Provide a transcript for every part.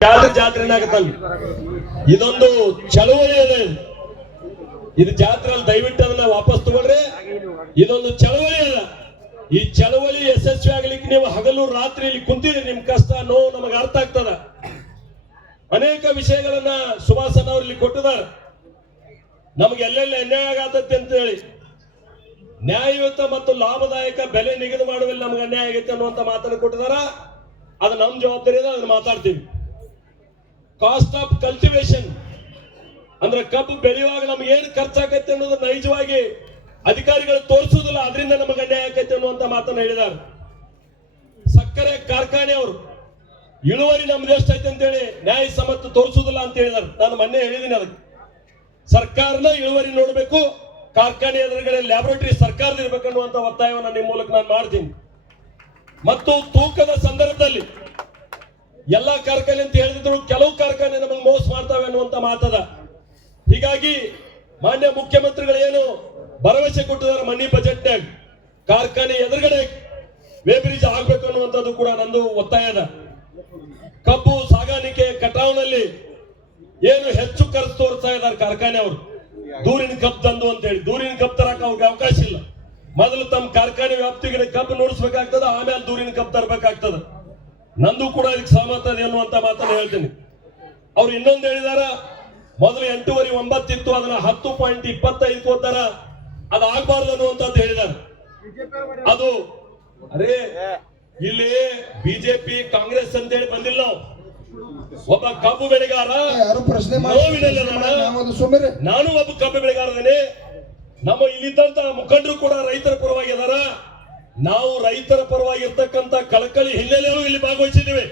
ಜಾತ್ರೆ ಜಾತ್ರೆ ಆಗತ್ತಲ್ಲ ಇದೊಂದು ಚಳವಳಿ ಅದ ಇದು ಜಾತ್ರೆ ದಯವಿಟ್ಟು ಅದನ್ನ ವಾಪಸ್ ತಗೊಳ್ರಿ. ಇದೊಂದು ಚಳವಳಿ ಅದ ಈ ಚಳವಳಿ ಯಶಸ್ವಿ ಆಗ್ಲಿಕ್ಕೆ ನೀವು ಹಗಲು ರಾತ್ರಿ ಇಲ್ಲಿ ಕುಂತೀರಿ, ನಿಮ್ ಕಷ್ಟ, ನೋವು ನಮಗೆ ಅರ್ಥ ಆಗ್ತದ. ಅನೇಕ ವಿಷಯಗಳನ್ನ ಸುಭಾಸನ್ ಅವ್ರು ಇಲ್ಲಿ ಕೊಟ್ಟಿದ್ದಾರೆ. ನಮ್ಗೆ ಎಲ್ಲೆಲ್ಲಿ ಅನ್ಯಾಯ ಆಗತ್ತೆ ಅಂತ ಹೇಳಿ ನ್ಯಾಯಯುತ ಮತ್ತು ಲಾಭದಾಯಕ ಬೆಲೆ ನಿಗದಿ ಮಾಡುವಲ್ಲಿ ನಮ್ಗೆ ಅನ್ಯಾಯ ಆಗೈತೆ ಅನ್ನುವಂತ ಮಾತನ್ನು ಕೊಟ್ಟಿದಾರ ಅದು ನಮ್ ಜವಾಬ್ದಾರಿ ಅದನ್ನ ಮಾತಾಡ್ತೀವಿ. ಕಾಸ್ಟ್ ಆಫ್ ಕಲ್ಟಿವೇಶನ್ ಅಂದ್ರೆ ಕಬ್ಬು ಬೆಳೆಯುವಾಗ ನಮ್ಗೆ ಏನು ಖರ್ಚಾಗತ್ತೆ ಅನ್ನೋದು ನೈಜವಾಗಿ ಅಧಿಕಾರಿಗಳು ತೋರಿಸೋದಿಲ್ಲ ಅದರಿಂದ ನಮಗೆ ಅನ್ಯಾಯ ಆಕೈತೆ ಅನ್ನುವಂತ ಮಾತನ್ನ ಹೇಳಿದ್ದಾರೆ. ಸಕ್ಕರೆ ಕಾರ್ಖಾನೆ ಅವರು, ಇಳುವರಿ ನಮ್ದು ಎಷ್ಟೈತೆ ಅಂತೇಳಿ ನ್ಯಾಯ ಸಮ್ಮತ ತೋರಿಸುವುದಿಲ್ಲ ಅಂತ ಹೇಳಿದ್ದಾರೆ. ನಾನು ಮೊನ್ನೆ ಹೇಳಿದ್ದೀನಿ ಅದಕ್ಕೆ. ಸರ್ಕಾರನ ಇಳುವರಿ ನೋಡಬೇಕು, ಕಾರ್ಖಾನೆ ಎದುರುಗಡೆ ಲ್ಯಾಬೊರೇಟರಿ ಸರ್ಕಾರದ ಇರಬೇಕನ್ನುವಂತ ಒತ್ತಾಯವನ್ನು ನಿಮ್ಮ ಮೂಲಕ ನಾನು ಮಾಡ್ತೀನಿ. ಮತ್ತು ತೂಕದ ಸಂದರ್ಭದಲ್ಲಿ ಎಲ್ಲಾ ಕಾರ್ಖಾನೆ ಅಂತ ಹೇಳಿದ್ರು ಕೆಲವು ಕಾರ್ಖಾನೆ ನಮಗೆ ಮೋಸ ಮಾಡ್ತಾವೆ ಅನ್ನುವಂತ ಮಾತದ. ಹೀಗಾಗಿ ಮಾನ್ಯ ಮುಖ್ಯಮಂತ್ರಿಗಳು ಏನು ಭರವಸೆ ಕೊಟ್ಟಿದ್ದಾರೆ ಮನಿ ಬಜೆಟ್ನಾಗ ಕಾರ್ಖಾನೆ ಎದುರುಗಡೆ ವೇ ಆಗ್ಬೇಕು ಅನ್ನುವಂಥದ್ದು ಕೂಡ ನಂದು ಒತ್ತಾಯ ಅದ ಕಬ್ಬು ಸಾಗಾಣಿಕೆ ಕಟಾವ್ನಲ್ಲಿ ಏನು ಹೆಚ್ಚು ಖರ್ಚು ತೋರಿಸ್ತಾ ಇದ್ದಾರೆ ಕಾರ್ಖಾನೆ ಅವರು. ದೂರಿನ ಕಬ್ ತಂದು ಅಂತ ಹೇಳಿ. ದೂರಿನ ಕಬ್ ತರಕ ಅವ್ರಿಗೆ ಅವಕಾಶ ಇಲ್ಲ. ಮೊದಲು ತಮ್ಮ ಕಾರ್ಖಾನೆ ವ್ಯಾಪ್ತಿಗೆ ಕಬ್ಬು ನೋಡಿಸ್ಬೇಕಾಗ್ತದ, ಆಮೇಲೆ ದೂರಿನ ಕಬ್ ತರಬೇಕಾಗ್ತದ. ನಂದು ಕೂಡ ಇದಕ್ಕೆ ಸಹಮತ ಇದೆ ಅನ್ನುವಂತ ಮಾತನ್ನ ಹೇಳ್ತೀನಿ. ಅವ್ರು ಇನ್ನೊಂದು ಹೇಳಿದಾರ ಮೊದಲು ಎಂಟೂವರೆ ಒಂಬತ್ತಿತ್ತು ಅದನ್ನ ಹತ್ತು ಪಾಯಿಂಟ್ ಇಪ್ಪತ್ತೈದು ಕೊಡ್ತಾರ ಅದು ಆಗ್ಬಾರ್ದು ಅನ್ನುವಂಥದ್ದು ಹೇಳಿದಾರೆ. ಅದು ಅರೇ ಇಲ್ಲಿ ಬಿಜೆಪಿ ಕಾಂಗ್ರೆಸ್ ಅಂತ ಹೇಳಿ ಬಂದಿಲ್ಲ ನಾವು. ಒಬ್ಬ ಕಬ್ಬು ಬೆಳೆಗಾರ ಯಾರು ಪ್ರಶ್ನೆ ನೋವಿನಲ್ಲ ನಾನು. ಸುಮ್ಮನೆ ನಾನು ಒಬ್ಬ ಕಬ್ಬು ಬೆಳೆಗಾರನೇ. ನಮ್ಮ ಇಲ್ಲಿದ್ದಂತ ಮುಖಂಡರು ಕೂಡ ರೈತರ ಪರವಾಗಿ ಅದಾರ. ನಾವು ರೈತರ ಪರವಾಗಿ ಇರ್ತಕ್ಕಂತ ಕಳಕಳಿ ಹಿನ್ನೆಲೆಯಲ್ಲೂ ಇಲ್ಲಿ ಭಾಗವಹಿಸಿದ್ದೇವೆ.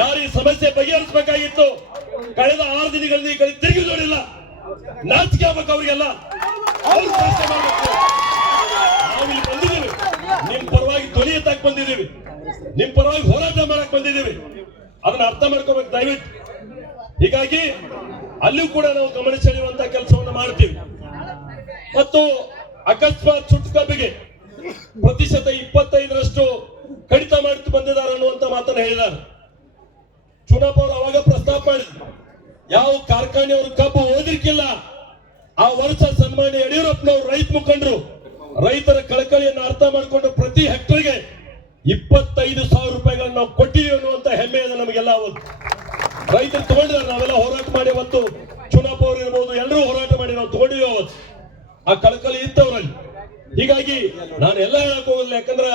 ಯಾರು ಈ ಸಮಸ್ಯೆ ಬಗೆಹರಿಸಬೇಕಾಗಿತ್ತು? ಕಳೆದ ಆರು ದಿನಗಳಲ್ಲಿ ಈ ಕಡೆ ತಿರುಗಿ ನೋಡಿಲ್ಲ. ನಾಚಿಕೆ ಆಗ್ಬೇಕು ಅವರಿಗೆಲ್ಲ. ಅವ್ರು ನಾವು ಇಲ್ಲಿ ಬಂದಿದ್ದೀವಿ. ನಿಮ್ ಪರವಾಗಿ ಧ್ವನಿ ಎತ್ತಾಕ್ ಬಂದಿದ್ದೀವಿ. ನಿಮ್ ಪರವಾಗಿ ಹೋರಾಟ ಮಾಡಕ್ ಬಂದಿದ್ದೀವಿ. ಅದನ್ನ ಅರ್ಥ ಮಾಡ್ಕೋಬೇಕು ದಯವಿಟ್ಟು. ಹೀಗಾಗಿ ಅಲ್ಲೂ ಕೂಡ ನಾವು ಗಮನ ಸೆಳೆಯುವಂತ ಕೆಲಸವನ್ನು ಮಾಡ್ತೀವಿ. ಮತ್ತು ಅಕಸ್ಮಾತ್ ಸುಟ್ಟು ಕಬ್ಬಿಗೆ ಪ್ರತಿಶತ ಇಪ್ಪತ್ತೈದರಷ್ಟು ಕಡಿತ ಮಾಡುತ್ತಾ ಬಂದಿದ್ದಾರೆ ಅನ್ನುವಂತ ಮಾತನ್ನ ಹೇಳಿದ್ದಾರೆ. ಚುನಾಪ ಅವರು ಅವಾಗ ಪ್ರಸ್ತಾಪ ಮಾಡಿದ್ರು. ಯಾವ ಕಾರ್ಖಾನೆಯವರು ಕಬ್ಬು ಓದಿರ್ಕಿಲ್ಲ ಆ ವರ್ಷ ಸನ್ಮಾನ್ಯ ಯಡಿಯೂರಪ್ಪನವರು ರೈತ ಮುಖಂಡರು, ರೈತರ ಕಳಕಳಿಯನ್ನು ಅರ್ಥ ಮಾಡಿಕೊಂಡು ಪ್ರತಿ ಹೆಕ್ಟರ್ಗೆ ಇಪ್ಪತ್ತೈದು ಸಾವಿರ ರೂಪಾಯಿಗಳನ್ನು ನಾವು ಕೊಟ್ಟಿವಿ ಅನ್ನುವಂತ ಹೆಮ್ಮೆ ಇದೆ ನಮಗೆಲ್ಲ ಅವತ್ತು ರೈತರು ತಗೊಂಡಿದ್ದಾರೆ, ನಾವೆಲ್ಲ ಹೋರಾಟ ಮಾಡಿ ಅವತ್ತು ಚುನಾಪ್ ಅವರು ಇರ್ಬೋದು ಎಲ್ಲರೂ ಹೋರಾಟ ಮಾಡಿ ನಾವು ತಗೊಂಡಿವಿ ಅವತ್ತು ಆ ಕಳಕಳಿ ಇತ್ತವರಲ್ಲಿ ಹೀಗಾಗಿ ನಾನು ಎಲ್ಲ ಹೇಳಕ್ ಹೋಗಲ್ಲ ಯಾಕಂದ್ರ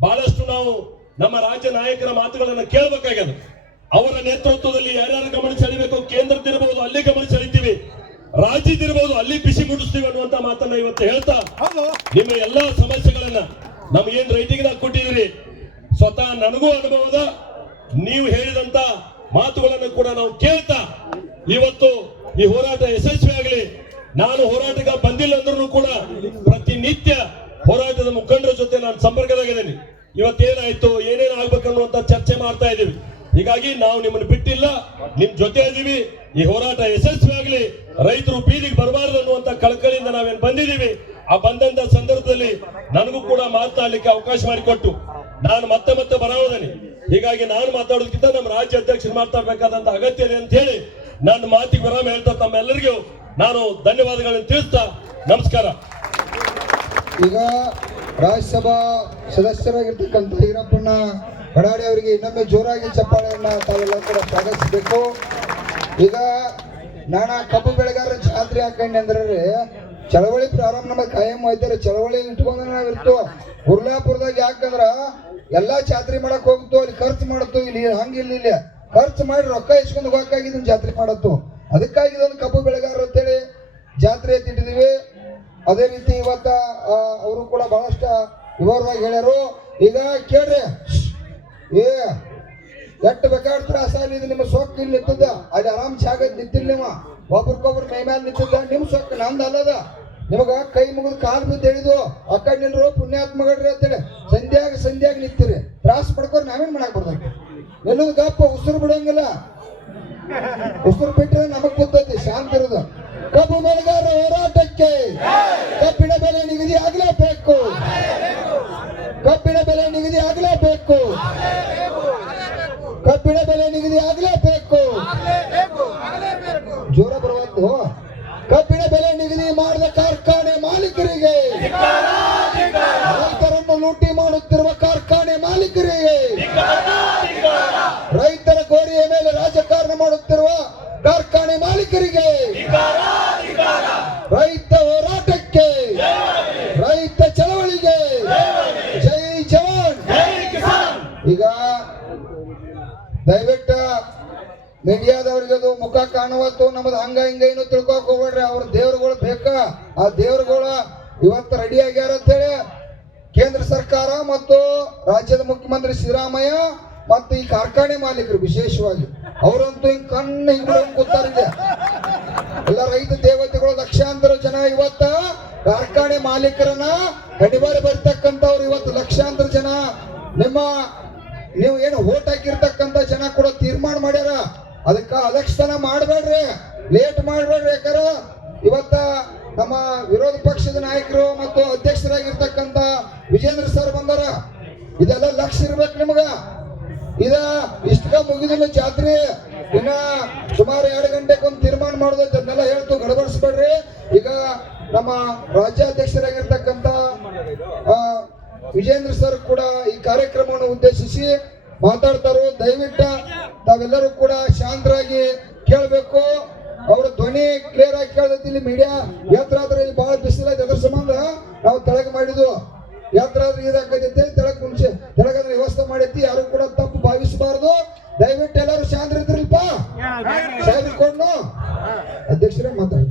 ಬಹಳಷ್ಟು ನಾವು ನಮ್ಮ ರಾಜ್ಯ ನಾಯಕರ ಮಾತುಗಳನ್ನು ಕೇಳಬೇಕಾಗ್ಯದ. ಅವರ ನೇತೃತ್ವದಲ್ಲಿ ಯಾರ್ಯಾರು ಗಮನ ಸೆಳಿಬೇಕು ಕೇಂದ್ರದಿರಬಹುದು ಅಲ್ಲಿ ಗಮನ ಸೆಳಿತೀವಿ ರಾಜ್ಯದಿರಬಹುದು ಅಲ್ಲಿ ಬಿಸಿ ಮುಟ್ಟಿಸ್ತೀವಿ ಅನ್ನುವಂತ ಮಾತನ್ನ ಇವತ್ತು ಹೇಳ್ತಾ ನಿಮ್ಮ ಎಲ್ಲಾ ಸಮಸ್ಯೆಗಳನ್ನ ನಮ್ಗೇನ್ ನಾವು ಕೊಟ್ಟಿದೀವಿ ಸ್ವತಃ ನನಗೂ ಅನುಭವದ ನೀವು ಹೇಳಿದಂತ ಮಾತುಗಳನ್ನು ಕೂಡ ನಾವು ಕೇಳ್ತಾ ಇವತ್ತು ಈ ಹೋರಾಟ ಯಶಸ್ವಿ ಆಗಲಿ ನಾನು ಹೋರಾಟಕ್ಕೆ ಬಂದಿಲ್ಲ ಅಂದ್ರೂ ಕೂಡ ಪ್ರತಿನಿತ್ಯ ಹೋರಾಟದ ಮುಖಂಡರ ಜೊತೆ ನಾನು ಸಂಪರ್ಕದಾಗಿದ್ದೇನೆ. ಇವತ್ತೇನಾಯ್ತು, ಏನೇನು ಆಗ್ಬೇಕನ್ನುವಂತ ಚರ್ಚೆ ಮಾಡ್ತಾ ಇದ್ದೀವಿ. ಹೀಗಾಗಿ ನಾವು ನಿಮ್ಮನ್ನು ಬಿಟ್ಟಿಲ್ಲ, ನಿಮ್ ಜೊತೆ ಇದೀವಿ ಈ ಹೋರಾಟ ಯಶಸ್ವಿ ಆಗಲಿ, ರೈತರು ಬೀದಿಗೆ ಬರಬಾರದು ಅನ್ನುವಂತ ಕಳಕಳಿಯಿಂದ ನಾವೇನ್ ಬಂದಿದ್ದೀವಿ, ಆ ಬಂದಂತ ಸಂದರ್ಭದಲ್ಲಿ ನನಗೂ ಕೂಡ ಮಾತನಾಡಲಿಕ್ಕೆ ಅವಕಾಶ ಮಾಡಿಕೊಟ್ಟು ನಾನು ಮತ್ತೆ ಮತ್ತೆ ಬರಾವದನಿ ಹೀಗಾಗಿ ನಾನು ಮಾತಾಡೋದಕ್ಕಿಂತ ನಮ್ಮ ರಾಜ್ಯ ಅಧ್ಯಕ್ಷರು ಮಾತಾಡಬೇಕಾದಂತ ಅಗತ್ಯ ಇದೆ ಅಂತ ಹೇಳಿ ನನ್ನ ಮಾತಿಗೆ ವಿರಾಮ ಹೇಳ್ತಾ ತಮ್ಮೆಲ್ಲರಿಗೂ ನಾನು ಧನ್ಯವಾದಗಳನ್ನು ತಿಳಿಸ್ತಾ ನಮಸ್ಕಾರ. ಈಗ ರಾಜ್ಯಸಭಾ ಸದಸ್ಯರಾಗಿರ್ತಕ್ಕಂಥ ಈರಪ್ಪಣ್ಣ ಬಡಾಡಿ ಅವರಿಗೆ ಇನ್ನೊಮ್ಮೆ ಜೋರಾಗಿ ಚಪ್ಪಾಳೆಯನ್ನ ತಾವೆಲ್ಲ ಕೂಡ ಸ್ವಾಗತಿಸಬೇಕು. ಈಗ ನಾನಾ ಕಬ್ಬು ಬೆಳೆಗಾರರ ಜಾತ್ರೆ ಹಾಕೊಂಡೆ ಅಂದ್ರೆ ಚಳವಳಿ ಪ್ರಾರಂಭ ನಮಗೆ ಕಾಯಂ ಆಯ್ತಾರೆ ಚಳವಳಿ ಇಟ್ಕೊಂಡ್ರೆ ನಾವಿರ್ತು ಗುರ್ಲಾಪುರದಾಗ ಯಾಕಂದ್ರ ಎಲ್ಲಾ ಜಾತ್ರೆ ಮಾಡಕ್ ಹೋಗ್ತು ಅಲ್ಲಿ ಖರ್ಚು ಮಾಡ್ತು ಇಲ್ಲಿ ಹಂಗಿಲ್ಲ ಖರ್ಚು ಮಾಡಿ ರೊಕ್ಕ ಇಸ್ಕೊಂಡು ಹೋಗಕ್ಕಾಗಿದ್ದು ಜಾತ್ರೆ ಮಾಡತ್ತು ಅದಕ್ಕಾಗಿ ಇದೊಂದು ಕಬ್ಬು ಬೆಳೆಗಾರರು ಅಂತೇಳಿ ಜಾತ್ರೆ ಎತ್ತಿಟ್ಟಿದೀವಿ. ಅದೇ ರೀತಿ ಇವತ್ತ ಅವರು ಕೂಡ ಬಹಳಷ್ಟು ವಿವರವಾಗಿ ಹೇಳ್ಯಾರು. ಈಗ ಕೇಳ್ರಿ. ಏ ಎಟ್ಟು ಬೇಕಾಡ್ತಾರ ತ್ರಾಸ ಇದು ನಿಮ್ಮ ಸೊಕ್ಕ ಇಲ್ಲಿ ನಿಂತದ. ಅಲ್ಲಿ ಆರಾಮ್ ಜಾಗ ನಿಂತಿಲ್ಲ ನೀವು. ಒಬ್ರಿಗೊಬ್ರು ಮೈ ಮೇಲೆ ನಿಂತಿದ್ದ ನಿಮ್ ಸೊಕ್ಕ ನಂದು ಅಲ್ಲದ. ನಿಮಗ ಕೈ ಮುಗಿದು ಕಾಲು ಬಿದ್ದು ಹೇಳಿದ್ವು ಅಕ್ಕ ನಿಲ್ರು, ಪುಣ್ಯಾತ್ಮಗಳ್ರಿ ಅಂತೇಳಿ. ಸಂಧ್ಯಾಗ ಸಂಧ್ಯಾಗ ನಿಂತಿರಿ. ತ್ರಾಸ ಪಡ್ಕೋರಿ, ನಾವೇನ್ ಮಾಡಕ್ ಬರ್ತೈತಿ ನಿಲ್ಲುದು ಗಪ್ಪ ಉಸಿರು ಬಿಡಂಗಿಲ್ಲ. ಉಸಿರು ಬಿಟ್ಟರೆ ನಮಗ್ ಗೊತ್ತೈತಿ, ಶಾಂತ ಇರೋದು. ಕಬ್ಬು ಬೆಳೆಗಾರ ಹೋರಾಟಕ್ಕೆ ಕಬ್ಬಿಣ ಬೆಲೆ ನಿಗದಿ ಆಗಲೇಬೇಕು. ಕಬ್ಬಿಣ ಬೆಲೆ ನಿಗದಿ ಆಗಲೇಬೇಕು. ಕಬ್ಬಿಣ ಬೆಲೆ ನಿಗದಿ ಆಗಲೇಬೇಕು. ಮಾಡುತ್ತಿರುವ ಕಾರ್ಖಾನೆ ಮಾಲೀಕರೇ. ರೈತರ ಗೋಡೆಯ ಮೇಲೆ ರಾಜಕಾರಣ ಮಾಡುತ್ತಿರುವ ಕಾರ್ಖಾನೆ ಮಾಲೀಕರಿಗೆ. ರೈತ ಹೋರಾಟಕ್ಕೆ. ರೈತ ಚಳವಳಿಗೆ. ಜೈ ಜವಾನ್. ಈಗ ದಯವಿಟ್ಟು ಮೀಡಿಯಾದವ್ರಿಗೆ ಅದು ಮುಖ ಕಾಣುವತ್ತು ನಮ್ದು ಹಂಗ ಹಿಂಗ ಏನು ತಿಳ್ಕೊಕ್ ಹೋಗ್ಬೇಡ್ರಿ. ಅವ್ರ ದೇವ್ರಗಳು ಬೇಕಾ? ಆ ದೇವ್ರಗಳ ಇವತ್ತು ರೆಡಿ ಆಗ್ಯಾರ ಅಂತೇಳಿ ಕೇಂದ್ರ ಸರ್ಕಾರ ಮತ್ತು ರಾಜ್ಯದ ಮುಖ್ಯಮಂತ್ರಿ ಸಿದ್ದರಾಮಯ್ಯ ಮತ್ತು ಈ ಕಾರ್ಖಾನೆ ಮಾಲೀಕರು ವಿಶೇಷವಾಗಿ, ಅವರಂತೂ ಹಿಂಗ್ ಕಣ್ಣು ಹಿಂಗ್ ಕೂತಾರಿದೆ ಎಲ್ಲ ರೈತ ದೇವತೆಗಳು ಲಕ್ಷಾಂತರ ಜನ ಇವತ್ತ ಕಾರ್ಖಾನೆ ಮಾಲೀಕರನ್ನ ಕಡಿಬಾರಿ ಬರ್ತಕ್ಕಂಥವ್ರು ಇವತ್ತು ಲಕ್ಷಾಂತರ ಜನ. ನಿಮ್ಮ, ನೀವು ಏನು ಓಟ್ ಹಾಕಿರ್ತಕ್ಕಂತ ಜನ ಕೂಡ ತೀರ್ಮಾನ ಮಾಡ್ಯಾರ. ಅದಕ್ಕ ಅಲಕ್ಷತನ ಮಾಡಬೇಡ್ರಿ, ಲೇಟ್ ಮಾಡಬೇಡ್ರಿ ಯಾಕಾರ ಇವತ್ತ ನಮ್ಮ ವಿರೋಧ ಪಕ್ಷದ ನಾಯಕರು ಮತ್ತು ಅಧ್ಯಕ್ಷರಾಗಿರ್ತಕ್ಕಂಥ ವಿಜೇಂದ್ರ ಸರ್ ಬಂದಾರ. ಇದೆಲ್ಲ ಲಕ್ಷ ಇರ್ಬೇಕು ನಿಮಗ. ಇದ ಇಷ್ಟಕ ಮುಗಿದಿಲ್ಲ ಜಾತ್ರೆ. ಇನ್ನ ಸುಮಾರು ಎರಡು ಗಂಟೆಗೆ ಒಂದು ತೀರ್ಮಾನ ಮಾಡೋದು ಅದನ್ನೆಲ್ಲ ಹೇಳ್ತು, ಗಡಬಡಿಸ್ಬೇಡ್ರಿ. ಈಗ ನಮ್ಮ ರಾಜ್ಯಾಧ್ಯಕ್ಷರಾಗಿರ್ತಕ್ಕಂಥ ವಿಜೇಂದ್ರ ಸರ್ ಕೂಡ ಈ ಕಾರ್ಯಕ್ರಮವನ್ನು ಉದ್ದೇಶಿಸಿ ಮಾತಾಡ್ತಾರೋ, ದಯವಿಟ್ಟು ತಾವೆಲ್ಲರೂ ಕೂಡ ಶಾಂತರಾಗಿ ಕೇಳಬೇಕು. ಅವ್ರ ಧ್ವನಿ ಕ್ಲಿಯರ್ ಆಗಿ ಕೇಳ್ದೈತಿ ಇಲ್ಲಿ ಮೀಡಿಯಾ ಯಾತ್ರಾದ್ರೆ ಇಲ್ಲಿ ಬಹಳ ಬಿಸಿಲೈತೆ ಅದ್ರ ಸಂಬಂಧ ನಾವು ತೆಳಗ್ ಮಾಡಿದ್ವು ಯಾತ್ರಾದ್ರೆ ಇದಾಕೈತಿ ತೆಳಗ್ ಮುಂಚೆ ತೆಳಗದ್ರ ವ್ಯವಸ್ಥೆ ಮಾಡೈತಿ. ಯಾರು ಕೂಡ ತಪ್ಪು ಭಾವಿಸಬಾರ್ದು. ದಯವಿಟ್ಟು ಎಲ್ಲರೂ ಶಾಂತ ಇದ್ರಿಲ್ಪ. ಸಾಹೇಬ್ರು ಕೊಂಡು ಅಧ್ಯಕ್ಷರೇ ಮಾತಾಡಿ.